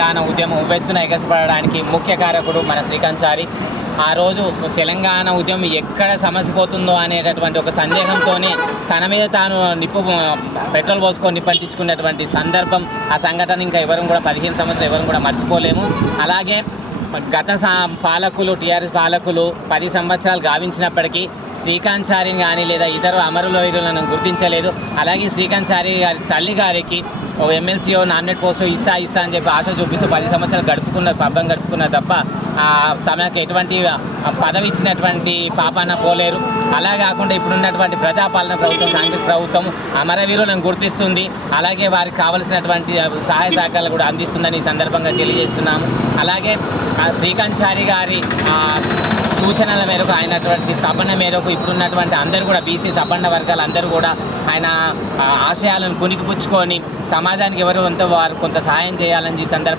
తెలంగాణ ఉద్యమం ఉవ్వెత్తున ఎగసిపడడానికి ముఖ్య కారకుడు మన శ్రీకాంత్ చారి. ఆ రోజు తెలంగాణ ఉద్యమం ఎక్కడ సమసిపోతుందో అనేటటువంటి ఒక సందేహంతో తన మీద తాను పెట్రోల్ పోసుకొని నిప్పంటించుకున్నటువంటి సందర్భం, ఆ సంఘటన ఇంకా ఎవరు కూడా 15 సంవత్సరాలు ఎవరు కూడా మర్చిపోలేము. అలాగే గత పాలకులు, టీఆర్ఎస్ పాలకులు 10 సంవత్సరాలు గావించినప్పటికీ శ్రీకాంత్ చారిని కానీ లేదా ఇతర అమరులను గుర్తించలేదు. అలాగే శ్రీకాంత్ చారి గారి తల్లి గారికి ఓ ఎమ్మెల్సీఓ నామినేట్ పోస్టు ఇస్తా అని చెప్పి ఆశ చూపిస్తూ 10 సంవత్సరాలు పబ్బం గడుపుకున్నారు తప్ప తమకు ఎటువంటి పదవి ఇచ్చినటువంటి పాపాన పోలేరు. అలా కాకుండా ఇప్పుడున్నటువంటి ప్రజాపాలన ప్రభుత్వం, కాంగ్రెస్ ప్రభుత్వం అమరవీరులను గుర్తిస్తుంది. అలాగే వారికి కావలసినటువంటి సహాయ సహకారాలు కూడా అందిస్తుందని ఈ సందర్భంగా తెలియజేస్తున్నాము. అలాగే శ్రీకాంత్ చారి గారి సూచనల మేరకు, ఆయనటువంటి తపన మేరకు ఇప్పుడున్నటువంటి అందరూ కూడా బీసీ సపన్న వర్గాలు అందరూ కూడా ఆయన ఆశయాలను పుణికిపుచ్చుకొని సమాజానికి ఎవరు వారు కొంత సహాయం చేయాలని ఈ సందర్భంగా